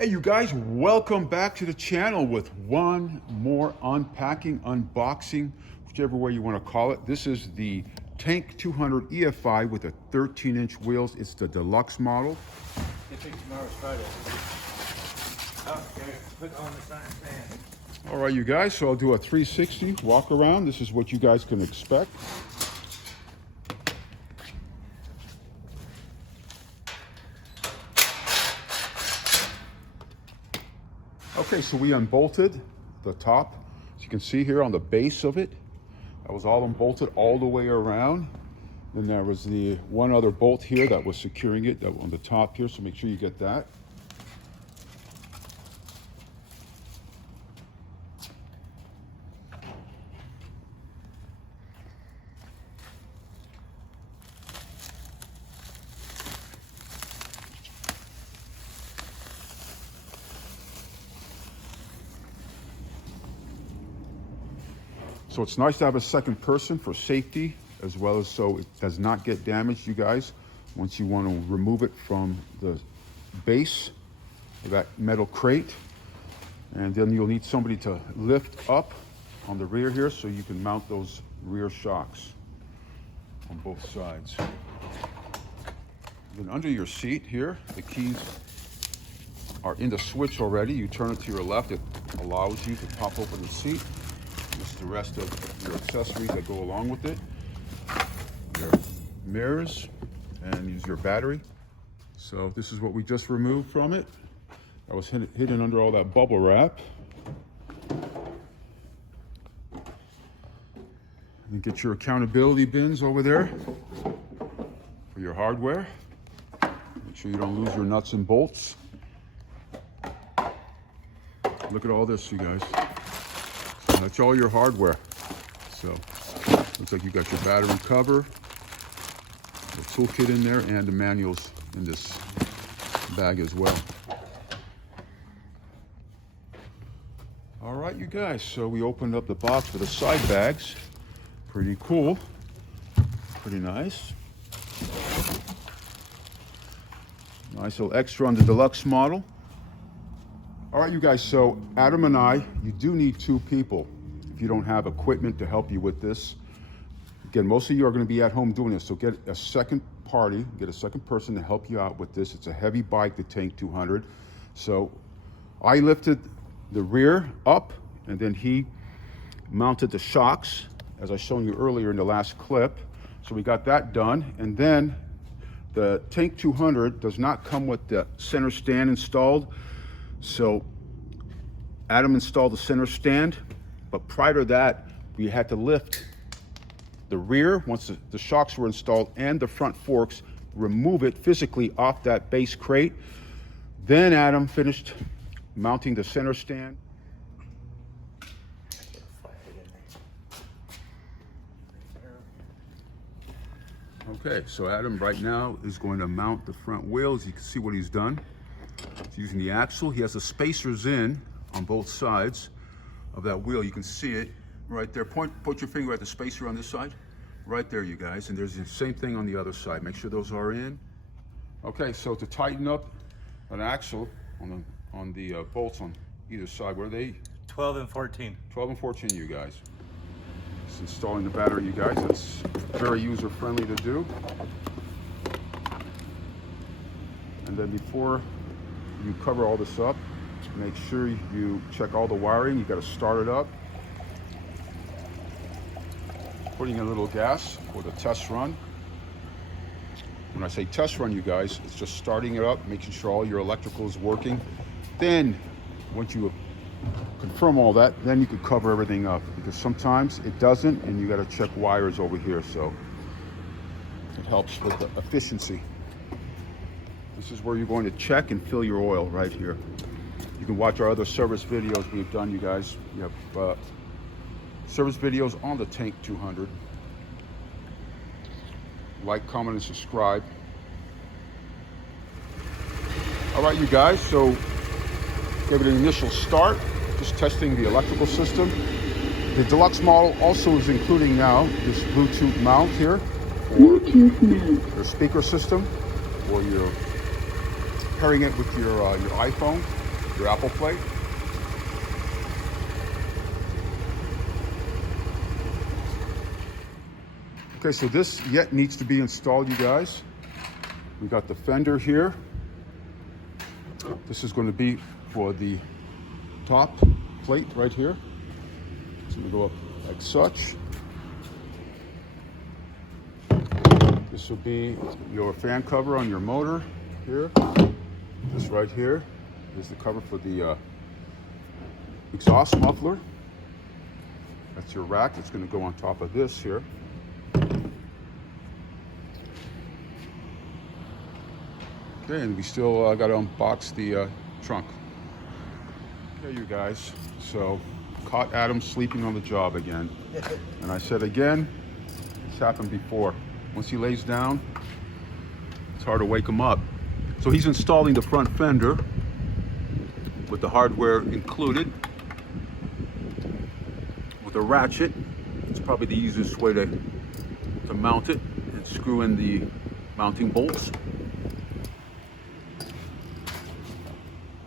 Hey you guys, welcome back to the channel with one more unpacking, unboxing, whichever way you want to call it. This is the Tank 200 EFI with a 13-inch wheels. It's the deluxe model. Tomorrow's Friday. Okay, put on the sign stand. All right, you guys, so I'll do a 360 walk around. This is what you guys can expect. Okay, so we unbolted the top. As you can see here on the base of it, that was all unbolted all the way around. Then there was the one other bolt here that was securing it that on the top here, so make sure you get that. So it's nice to have a second person for safety, as well as so it does not get damaged, you guys, once you want to remove it from the base of that metal crate. And then you'll need somebody to lift up on the rear here so you can mount those rear shocks on both sides. Then under your seat here, the keys are in the switch already. You turn it to your left, it allows you to pop open the seat. This is the rest of your accessories that go along with it. Your mirrors and use your battery. So this is what we just removed from it. That was hidden under all that bubble wrap. And get your accountability bins over there for your hardware. Make sure you don't lose your nuts and bolts. Look at all this, you guys. That's all your hardware. So looks like you got your battery cover, the toolkit in there, and the manuals in this bag as well. All right, you guys, so we opened up the box for the side bags. Pretty cool, pretty nice. Nice little extra on the deluxe model. All right, you guys, so Adam and I, you do need two people if you don't have equipment to help you with this. Again, most of you are going to be at home doing this, so get a second party, get a second person to help you out with this. It's a heavy bike, the Tank 200. So I lifted the rear up, and then he mounted the shocks, as I showed you earlier in the last clip. So we got that done, and then the Tank 200 does not come with the center stand installed. So Adam installed the center stand, but prior to that, we had to lift the rear once the shocks were installed and the front forks, remove it physically off that base crate. Then Adam finished mounting the center stand. Okay, so Adam right now is going to mount the front wheels. You can see what he's done. He's using the axle. He has the spacers in on both sides of that wheel. You can see it right there. Put your finger at the spacer on this side. Right there, you guys. And there's the same thing on the other side. Make sure those are in. Okay, so to tighten up an axle on the bolts on either side, where are they? 12 and 14. 12 and 14, you guys. Just installing the battery, you guys. That's very user-friendly to do. And then before you cover all this up, make sure you check all the wiring. You got to start it up. Putting in a little gas for the test run. When I say test run, you guys, it's just starting it up, making sure all your electrical is working. Then, once you confirm all that, then you can cover everything up, because sometimes it doesn't, and you got to check wires over here. So it helps with the efficiency. This is where you're going to check and fill your oil right here. You can watch our other service videos we've done, you guys. We have service videos on the Tank 200. Like, comment, and subscribe. All right, you guys, so give it an initial start, just testing the electrical system. The deluxe model also is including now this Bluetooth mount here for your speaker system, or your pairing it with your iPhone. your Apple plate. Okay, so this yet needs to be installed, you guys. We got the fender here. This is going to be for the top plate right here. It's going to go up like such. This will be your fan cover on your motor here. This right here is the cover for the exhaust muffler. That's your rack. It's going to go on top of this here. Okay, and we still got to unbox the trunk. Okay, you guys. So, caught Adam sleeping on the job again. And I said again, it's happened before. Once he lays down, it's hard to wake him up. So he's installing the front fender with the hardware included. With a ratchet, it's probably the easiest way to mount it and screw in the mounting bolts.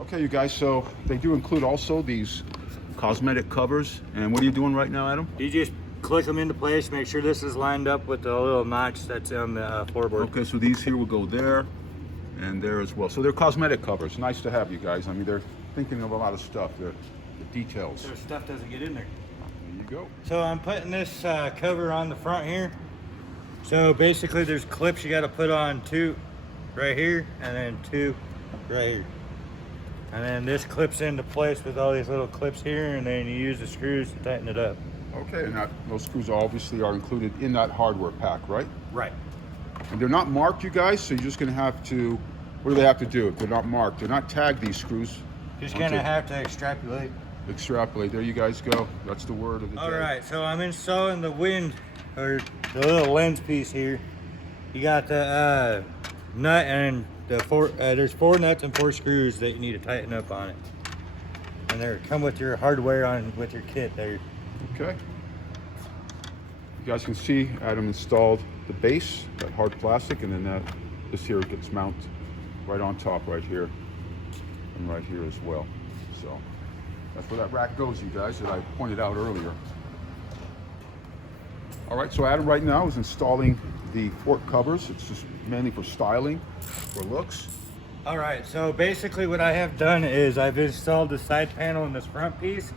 Okay, you guys, so they do include also these cosmetic covers. And what are you doing right now, Adam? You just click them into place, make sure this is lined up with the little notch that's on the floorboard. Okay, so these here will go there and there as well. So they're cosmetic covers. Nice to have, you guys. I mean, they're thinking of a lot of stuff, the details. So stuff doesn't get in there. There you go. So I'm putting this cover on the front here. So basically there's clips you got to put on, 2 right here and then 2 right here. And then this clips into place with all these little clips here, and then you use the screws to tighten it up. Okay, and those screws obviously are included in that hardware pack, right? Right. And they're not marked, you guys, so you're just going to have to, what do they have to do if they're not marked? They're not tagged, these screws. Just going to have to extrapolate. Extrapolate. There you guys go. That's the word of the day. All right, so I'm installing the wind, or the little lens piece here. You got the nut and there's 4 nuts and 4 screws that you need to tighten up on it. And they come with your hardware on with your kit there. Okay. You guys can see Adam installed the base, that hard plastic, and then this here gets mounted right on top right here and right here as well. So that's where that rack goes, you guys, that I pointed out earlier. All right, so Adam right now is installing the fork covers. It's just mainly for styling, for looks. All right, so basically what I have done is I've installed the side panel and this front piece.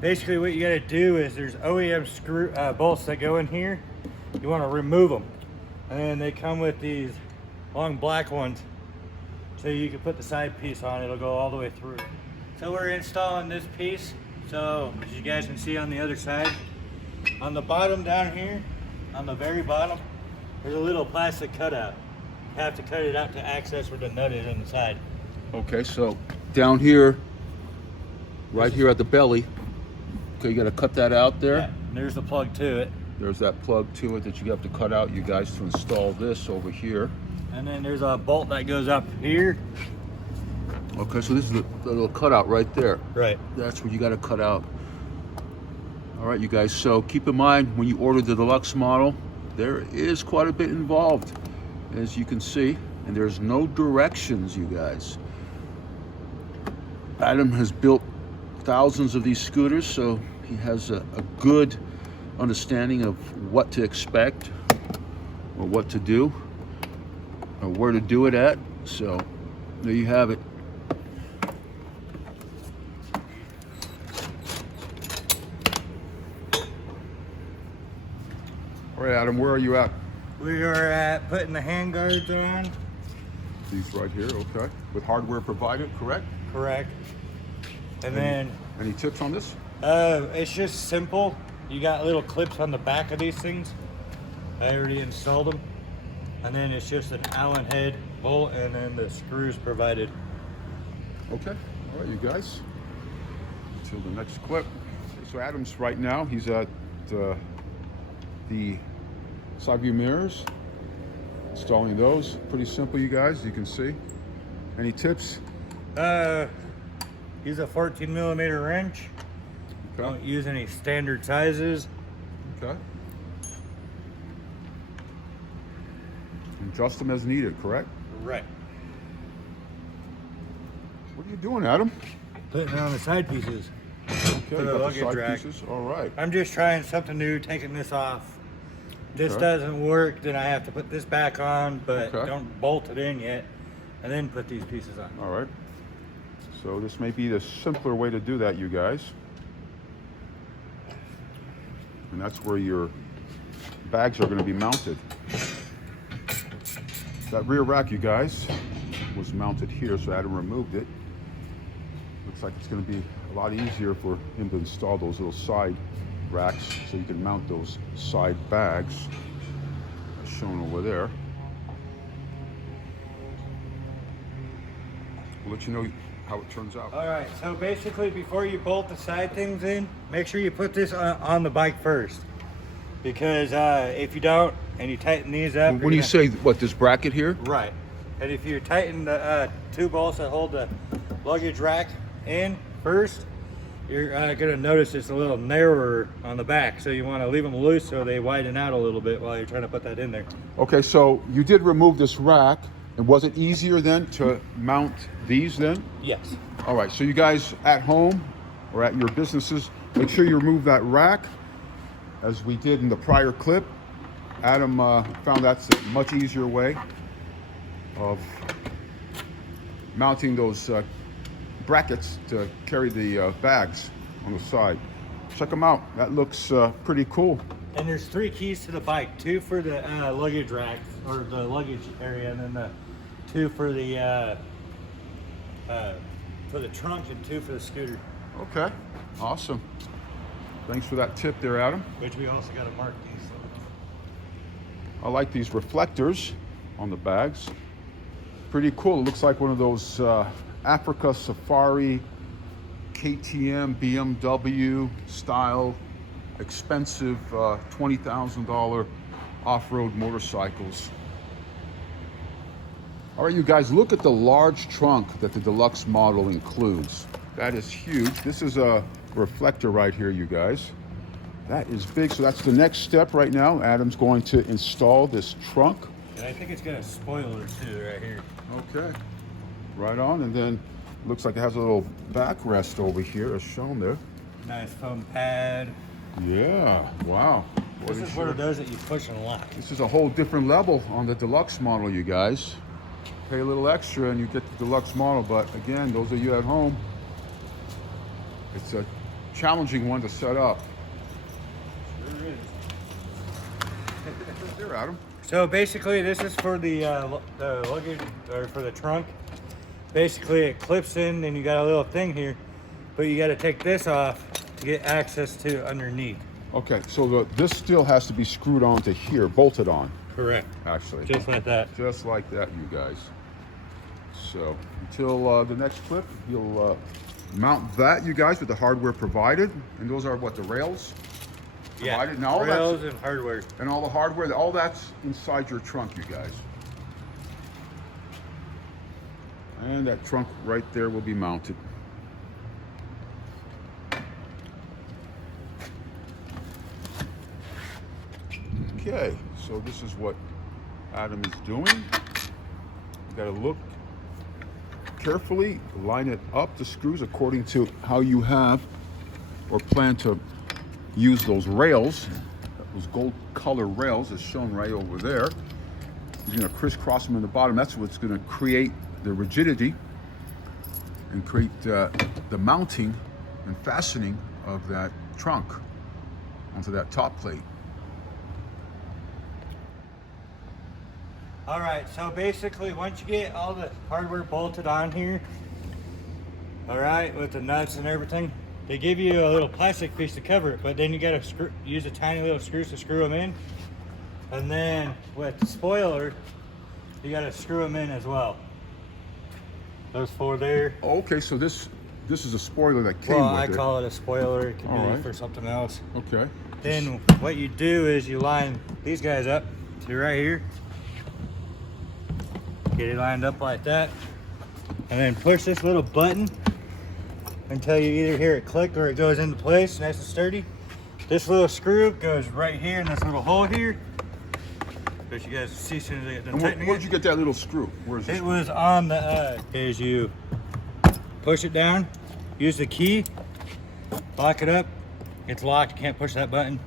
Basically what you gotta do is there's OEM screw bolts that go in here. You wanna remove them. And then they come with these long black ones. So you can put the side piece on, it'll go all the way through. So we're installing this piece. So as you guys can see on the other side, on the bottom down here, on the very bottom, there's a little plastic cutout. You have to cut it out to access where the nut is on the side. Okay, so down here, right here at the belly, okay, you gotta cut that out there. Yeah, there's the plug to it. There's that plug to it that you have to cut out, you guys, to install this over here. And then there's a bolt that goes up here. Okay, so this is the little cutout right there. Right. That's what you gotta cut out. All right, you guys, so keep in mind when you order the deluxe model, there is quite a bit involved, as you can see, and there's no directions, you guys. Adam has built thousands of these scooters, so he has a good understanding of what to expect or what to do or where to do it at. So there you have it. All right, Adam, where are you at? We are at putting the handguards on. These right here, okay. With hardware provided, correct? Correct. And then Any tips on this? it's just simple. You got little clips on the back of these things. I already installed them. And then it's just an Allen head bolt and then the screws provided. Okay, all right, you guys. Until the next clip. So Adam's right now, he's at the side view mirrors, installing those. Pretty simple, you guys, you can see. Any tips? Use a 14mm wrench. Okay. Don't use any standard sizes. Okay. And adjust them as needed, correct? Right. What are you doing, Adam? Putting it on the side pieces. Okay, For the got the luggage side rack. pieces. All right. I'm just trying something new, taking this off. This Okay. doesn't work, then I have to put this back on, but Okay. don't bolt it in yet, and then put these pieces on. All right. So this may be the simpler way to do that, you guys. And that's where your bags are going to be mounted. That rear rack, you guys, was mounted here, so Adam removed it. Looks like it's going to be a lot easier for him to install those little side racks so you can mount those side bags as shown over there. We'll let you know how it turns out. All right, so basically before you bolt the side things in, make sure you put this on the bike first. Because if you don't, and you tighten these up. When you say, what, this bracket here? Right. And if you tighten the two bolts that hold the luggage rack in first, you're gonna notice it's a little narrower on the back. So you wanna leave them loose so they widen out a little bit while you're trying to put that in there. Okay, so you did remove this rack, and was it easier then to mount these then? Yes. All right, so you guys at home or at your businesses, make sure you remove that rack, as we did in the prior clip. Adam found that's a much easier way of mounting those brackets to carry the bags on the side. Check them out. That looks pretty cool. And there's 3 keys to the bike: 2 for the luggage rack or the luggage area, and then the 2 for the trunk, and 2 for the scooter. Okay, awesome. Thanks for that tip there, Adam. Which we also got to mark these. I like these reflectors on the bags. Pretty cool. It looks like one of those Africa Safari KTM BMW style expensive $20,000 off-road motorcycles. All right, you guys, look at the large trunk that the deluxe model includes. That is huge. This is a reflector right here, you guys. That is big. So that's the next step right now. Adam's going to install this trunk. And I think it's got a spoiler too right here. Okay, right on. And then looks like it has a little backrest over here as shown there. Nice foam pad. Yeah, wow. This is one of those that you push and lock. This is a whole different level on the deluxe model, you guys. Pay a little extra and you get the deluxe model, but again, those of you at home, it's a challenging one to set up. Sure is. There, Adam. So basically, this is for the luggage, or for the trunk. Basically, it clips in, and you got a little thing here, but you got to take this off to get access to underneath. Okay, so this still has to be screwed onto here, bolted on, Correct. actually. Just like that. Just like that, you guys. So until the next clip, you'll mount that, you guys, with the hardware provided. And those are what, the rails? Yeah. Provided. Now, all Rails that's, and hardware. and all the hardware, all that's inside your trunk, you guys. And that trunk right there will be mounted. Okay, so this is what Adam is doing. You gotta look carefully, line it up, the screws, according to how you have or plan to use those rails, those gold color rails as shown right over there. You're gonna crisscross them in the bottom. That's what's gonna create the rigidity and create the mounting and fastening of that trunk onto that top plate. All right, so basically, once you get all the hardware bolted on here, all right, with the nuts and everything, they give you a little plastic piece to cover it, but then you gotta use a tiny little screws to screw them in. And then with the spoiler, you gotta screw them in as well. Those 4 there. Oh, okay, so this is a spoiler that came Well, with I it. call it a spoiler. It could All be right. for something else. Okay. Then what you do is you line these guys up to right here. Get it lined up like that. And then push this little button until you either hear it click or it goes into place nice and sturdy. This little screw goes right here in this little hole here. But you guys see as soon as I get done And tightening where'd it. you get that little screw? Where's It was on the, as you push it down, use the key, lock it up. It's locked, you can't push that button.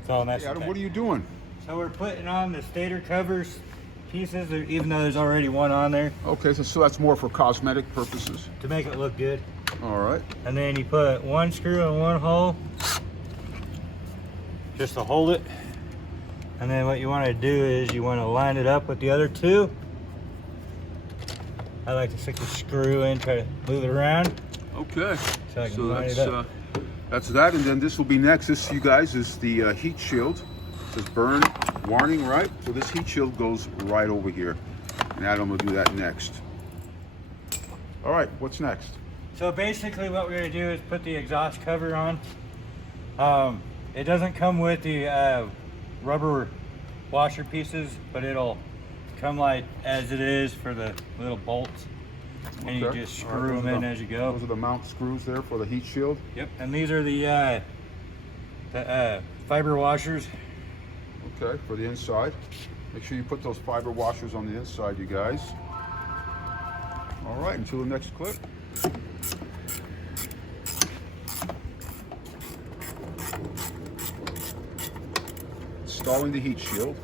It's all nice. Hey, Adam, what are you doing? So we're putting on the stator covers pieces, even though there's already one on there, Okay, so that's more for cosmetic purposes. to make it look good. All right. And then you put one screw in one hole just to hold it. And then what you want to do is you want to line it up with the other two. I like to stick the screw in, try to move it around. Okay. So I can line it up. That's that, and then this will be next. This, you guys, is the heat shield. It says burn warning, right? So this heat shield goes right over here, and Adam will do that next. All right, what's next? So basically what we're going to do is put the exhaust cover on. It doesn't come with the rubber washer pieces, but it'll come like as it is for the little bolts. And you Okay. just All right, screw those them are in the- as you go. Those are the mount screws there for the heat shield. Yep, and these are the fiber washers. Okay, for the inside. Make sure you put those fiber washers on the inside, you guys. All right, until the next clip. Installing the heat shield.